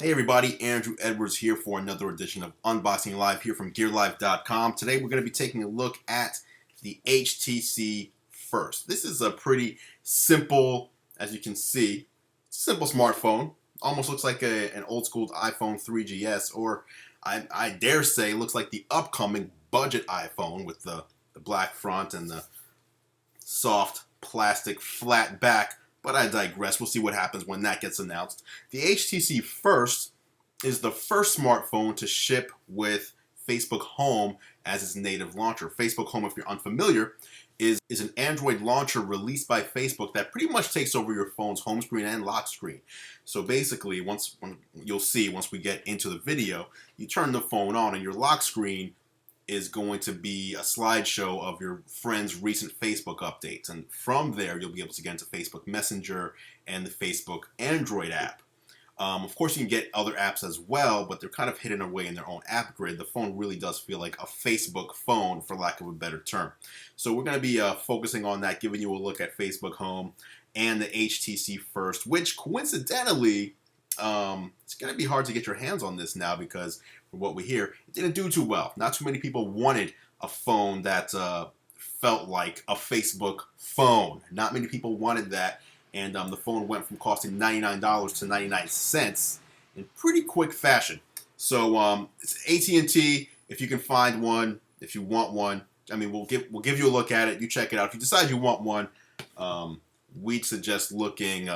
Hey everybody, Andrew Edwards here for another edition of Unboxing Live here from GearLive.com. Today we're going to be taking a look at the HTC First. This is a pretty simple, as you can see, simple smartphone. Almost looks like an old school iPhone 3GS, or I dare say looks like the upcoming budget iPhone with the black front and the soft plastic flat back. But I digress. We'll see what happens when that gets announced. The HTC First is the first smartphone to ship with Facebook Home as its native launcher. Facebook Home, if you're unfamiliar, is an Android launcher released by Facebook that pretty much takes over your phone's home screen and lock screen. So basically, you'll see once we get into the video, you turn the phone on and your lock screen is going to be a slideshow of your friend's recent Facebook updates. And from there, you'll be able to get into Facebook Messenger and the Facebook Android app. Of course, you can get other apps as well, but they're kind of hidden away in their own app grid. The phone really does feel like a Facebook phone, for lack of a better term. So we're going to be focusing on that, giving you a look at Facebook Home and the HTC First, which coincidentally, it's going to be hard to get your hands on this now because, from what we hear, it didn't do too well. Not too many people wanted a phone that felt like a Facebook phone. Not many people wanted that, and the phone went from costing $99 to 99 cents in pretty quick fashion. So it's AT&T. If you can find one, if you want one, I mean, we'll give you a look at it. You check it out. If you decide you want one, we'd suggest looking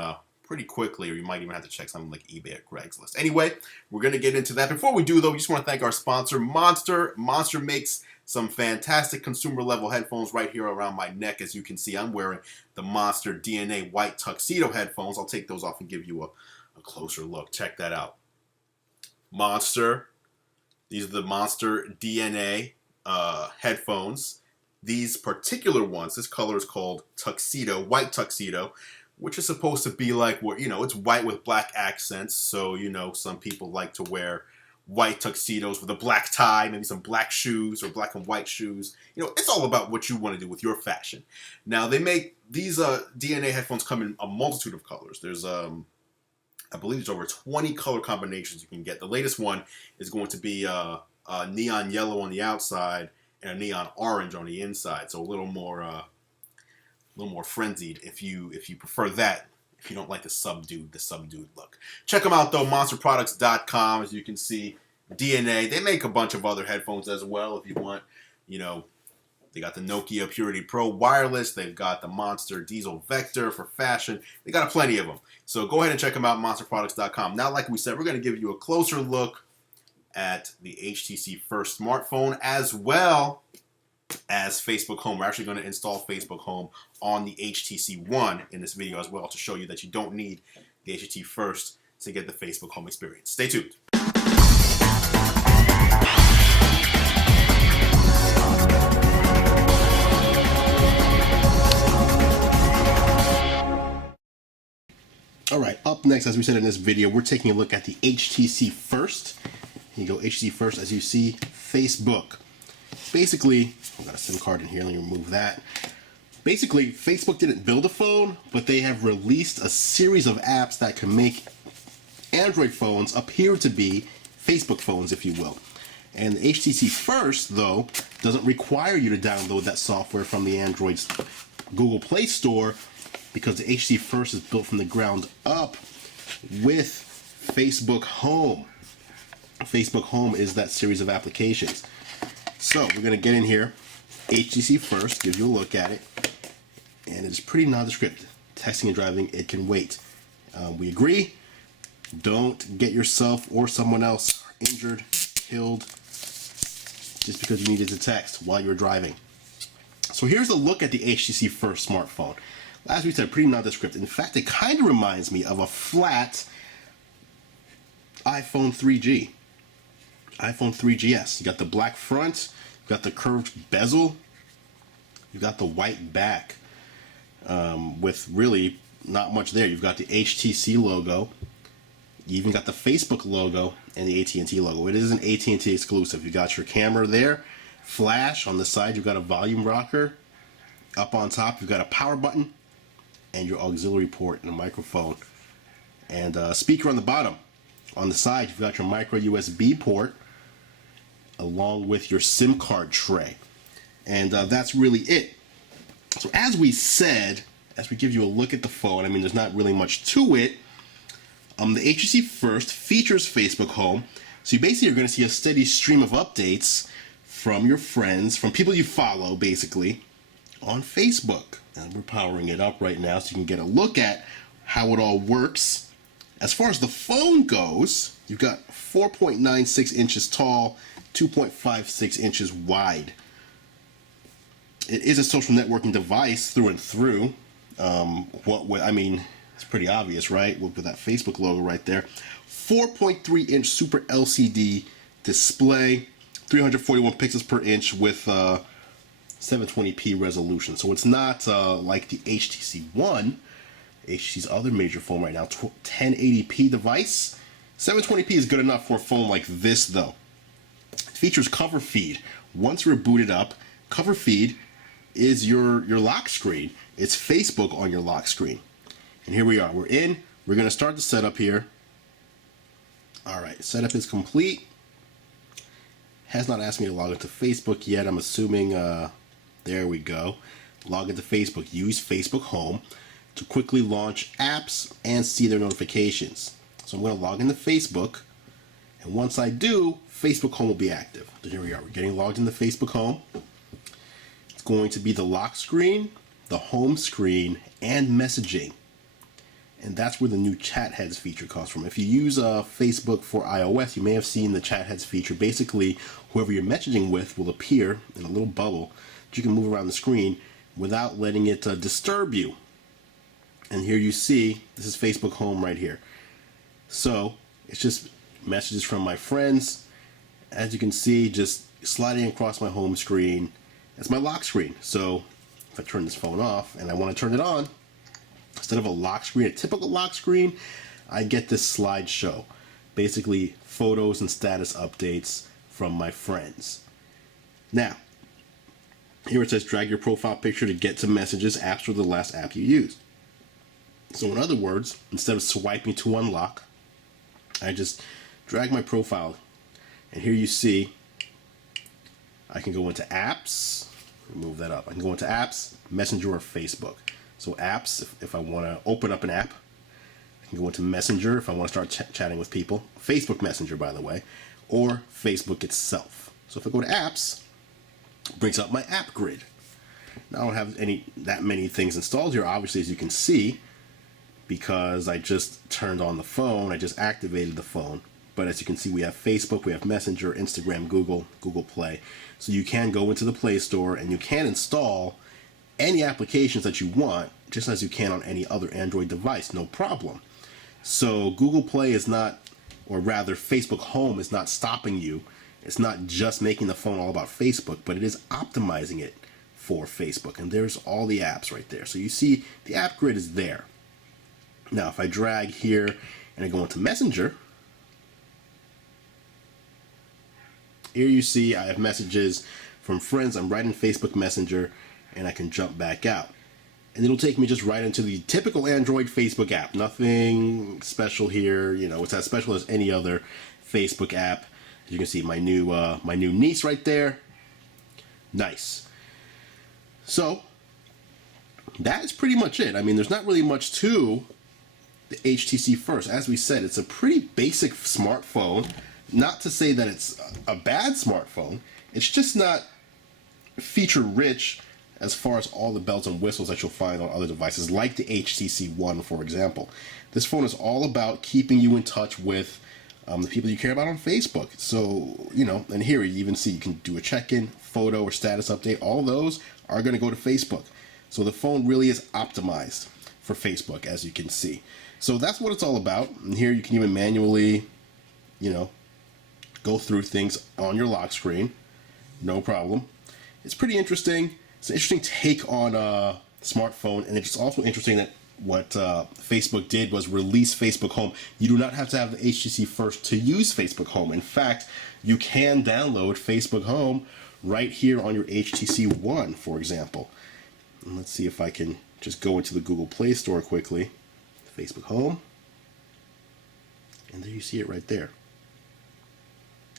pretty quickly, or you might even have to check something like eBay or Craigslist. Anyway, we're going to get into that. Before we do, though, we just want to thank our sponsor, Monster. Monster makes some fantastic consumer-level headphones right here around my neck. As you can see, I'm wearing the Monster DNA white tuxedo headphones. I'll take those off and give you a closer look. Check that out. Monster. These are the Monster DNA headphones. These particular ones, this color is called Tuxedo, white tuxedo, which is supposed to be like, it's white with black accents. So, some people like to wear white tuxedos with a black tie, maybe some black shoes or black and white shoes. It's all about what you want to do with your fashion. Now, they make these DNA headphones come in a multitude of colors. There's, I believe there's over 20 color combinations you can get. The latest one is going to be a neon yellow on the outside and a neon orange on the inside. So a little more frenzied if you prefer that. If you don't like the subdued look, check them out though. MonsterProducts.com. As you can see, DNA. They make a bunch of other headphones as well. If you want, they got the Nokia Purity Pro wireless. They've got the Monster Diesel Vector for fashion. They got plenty of them. So go ahead and check them out. MonsterProducts.com. Now, like we said, we're going to give you a closer look at the HTC First smartphone as well as Facebook Home. We're actually going to install Facebook Home on the HTC One in this video as well to show you that you don't need the HTC First to get the Facebook Home experience. Stay tuned. Alright, up next, as we said in this video, we're taking a look at the HTC First. Here you go, HTC First, as you see, Facebook. Basically, I've got a SIM card in here, let me remove that. Basically, Facebook didn't build a phone, but they have released a series of apps that can make Android phones appear to be Facebook phones, if you will. And the HTC First, though, doesn't require you to download that software from the Android's Google Play Store, because the HTC First is built from the ground up with Facebook Home. Facebook Home is that series of applications. So we're going to get in here, HTC First, give you a look at it, and it's pretty nondescript. Texting and driving, it can wait. We agree. Don't get yourself or someone else injured, killed, just because you needed to text while you're driving. So here's a look at the HTC First smartphone. As we said, pretty nondescript. In fact, it kind of reminds me of a flat iPhone 3G. iPhone 3GS. You got the black front, you got the curved bezel, you got the white back, with really not much there. You've got the HTC logo, you even got the Facebook logo and the AT&T logo. It is an AT&T exclusive. You got your camera there, flash on the side. You've got a volume rocker. Up on top, you've got a power button and your auxiliary port and a microphone and a speaker on the bottom. On the side, you've got your micro USB port along with your SIM card tray. And that's really it. So as we said, as we give you a look at the phone, I mean, there's not really much to it. The HTC First features Facebook Home. So you basically are going to see a steady stream of updates from your friends, from people you follow, basically, on Facebook. And we're powering it up right now so you can get a look at how it all works. As far as the phone goes, you've got 4.96 inches tall, 2.56 inches wide. It is a social networking device through and through. I mean, it's pretty obvious, right? With that Facebook logo right there. 4.3 inch Super LCD display, 341 pixels per inch with 720p resolution. So it's not like the HTC One, HTC's other major phone right now, 1080p device. 720p is good enough for a phone like this, though. It features cover feed. Once you're booted up, cover feed is your lock screen. It's Facebook on your lock screen. And here we are. We're in. We're going to start the setup here. All right. Setup is complete. Has not asked me to log into Facebook yet. I'm assuming, there we go. Log into Facebook. Use Facebook Home to quickly launch apps and see their notifications. So I'm going to log into Facebook. And once I do, Facebook Home will be active. So here we are. We're getting logged into Facebook Home. It's going to be the lock screen, the home screen, and messaging. And that's where the new chat heads feature comes from. If you use Facebook for iOS, you may have seen the chat heads feature. Basically, whoever you're messaging with will appear in a little bubble that you can move around the screen without letting it disturb you. And here you see, this is Facebook Home right here. So, it's just messages from my friends. As you can see, just sliding across my home screen. That's my lock screen. So, if I turn this phone off and I want to turn it on, instead of a lock screen, a typical lock screen, I get this slideshow. Basically, photos and status updates from my friends. Now, here it says drag your profile picture to get to messages, apps, or the last app you used. So in other words, instead of swiping to unlock, I just drag my profile. And here you see, I can go into apps, remove that up. I can go into apps, Messenger, or Facebook. So apps, if I want to open up an app, I can go into Messenger if I want to start chatting with people. Facebook Messenger, by the way, or Facebook itself. So if I go to apps, it brings up my app grid. Now I don't have that many things installed here, obviously, as you can see, because I just turned on the phone, I just activated the phone. But as you can see, we have Facebook, we have Messenger, Instagram, Google Play. So you can go into the Play Store and you can install any applications that you want, just as you can on any other Android device, no problem. So Google Play is not, or rather Facebook Home is not stopping you. It's not just making the phone all about Facebook, but it is optimizing it for Facebook. And there's all the apps right there. So you see the app grid is there. Now, if I drag here and I go into Messenger, here you see I have messages from friends. I'm right in Facebook Messenger, and I can jump back out. And it'll take me just right into the typical Android Facebook app. Nothing special here. You know, it's as special as any other Facebook app. As you can see, my new niece right there. Nice. So, that is pretty much it. I mean, there's not really much to the HTC First. As we said, it's a pretty basic smartphone. Not to say that it's a bad smartphone. It's just not feature-rich as far as all the bells and whistles that you'll find on other devices, like the HTC One, for example. This phone is all about keeping you in touch with the people you care about on Facebook. So, you know, and here you even see you can do a check-in, photo, or status update. All those are going to go to Facebook. So the phone really is optimized for Facebook, as you can see. So that's what it's all about. And here you can even manually, you know, go through things on your lock screen. No problem. It's pretty interesting. It's an interesting take on a smartphone, and it's also interesting that what Facebook did was release Facebook Home. You do not have to have the HTC First to use Facebook Home. In fact, you can download Facebook Home right here on your HTC One, for example. And let's see if I can just go into the Google Play Store quickly. Facebook Home. And there you see it right there.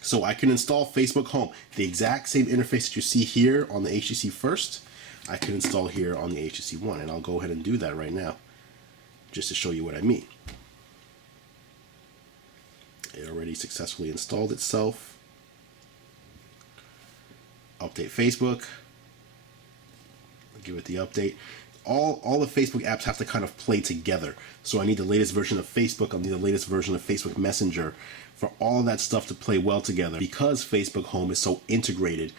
So I can install Facebook Home. The exact same interface that you see here on the HTC First, I can install here on the HTC One. And I'll go ahead and do that right now, just to show you what I mean. It already successfully installed itself. Update Facebook. Give it the update. All the Facebook apps have to kind of play together. So I need the latest version of Facebook. I need the latest version of Facebook Messenger for all of that stuff to play well together. Because Facebook Home is so integrated,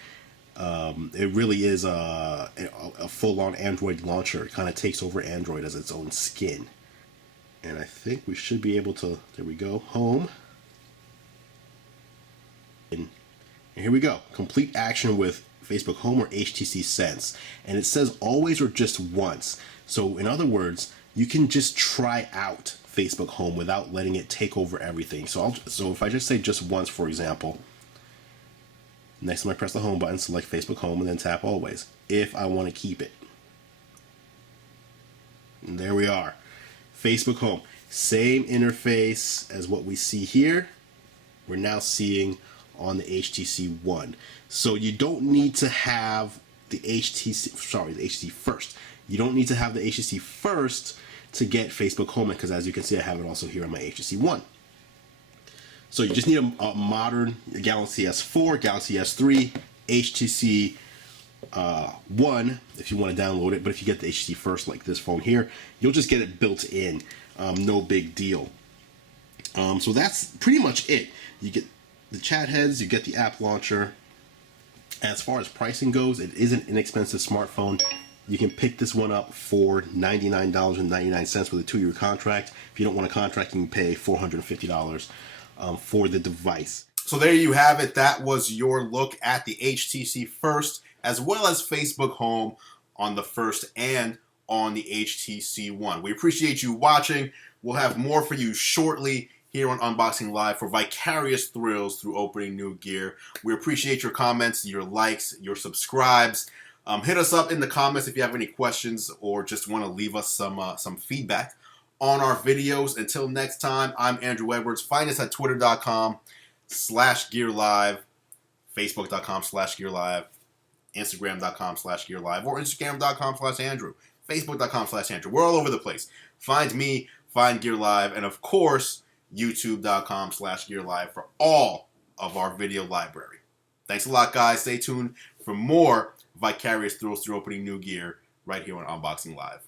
it really is a full-on Android launcher. It kind of takes over Android as its own skin. And I think we should be able to, there we go, Home. And here we go, complete action with Facebook Home or HTC Sense. And it says always or just once. So in other words, you can just try out Facebook Home without letting it take over everything. So if I just say just once, for example, next time I press the home button, select Facebook Home and then tap always, if I want to keep it. And there we are. Facebook Home. Same interface as what we see here. We're now seeing on the HTC One. So you don't need to have the HTC First. You don't need to have the HTC First to get Facebook Home, because as you can see, I have it also here on my HTC One. So you just need a modern Galaxy S4, Galaxy S3, HTC One if you want to download it. But if you get the HTC First, like this phone here, you'll just get it built in. No big deal. So that's pretty much it. You get the chat heads, you get the app launcher. As far as pricing goes, it is an inexpensive smartphone. You can pick this one up for $99.99 with a 2-year contract. If you don't want a contract, you can pay $450 for the device. So there you have it. That was your look at the HTC First, as well as Facebook Home on the First and on the HTC One. We appreciate you watching. We'll have more for you shortly here on Unboxing Live for vicarious thrills through opening new gear. We appreciate your comments, your likes, your subscribes. Hit us up in the comments if you have any questions or just want to leave us some feedback on our videos. Until next time, I'm Andrew Edwards. Find us at twitter.com/GearLive, facebook.com/GearLive, instagram.com/GearLive, or instagram.com/Andrew, facebook.com/Andrew. We're all over the place. Find me, find Gear Live, and of course, youtube.com/GearLive for all of our video library. Thanks a lot, guys. Stay tuned for more vicarious thrills through opening new gear right here on Unboxing Live.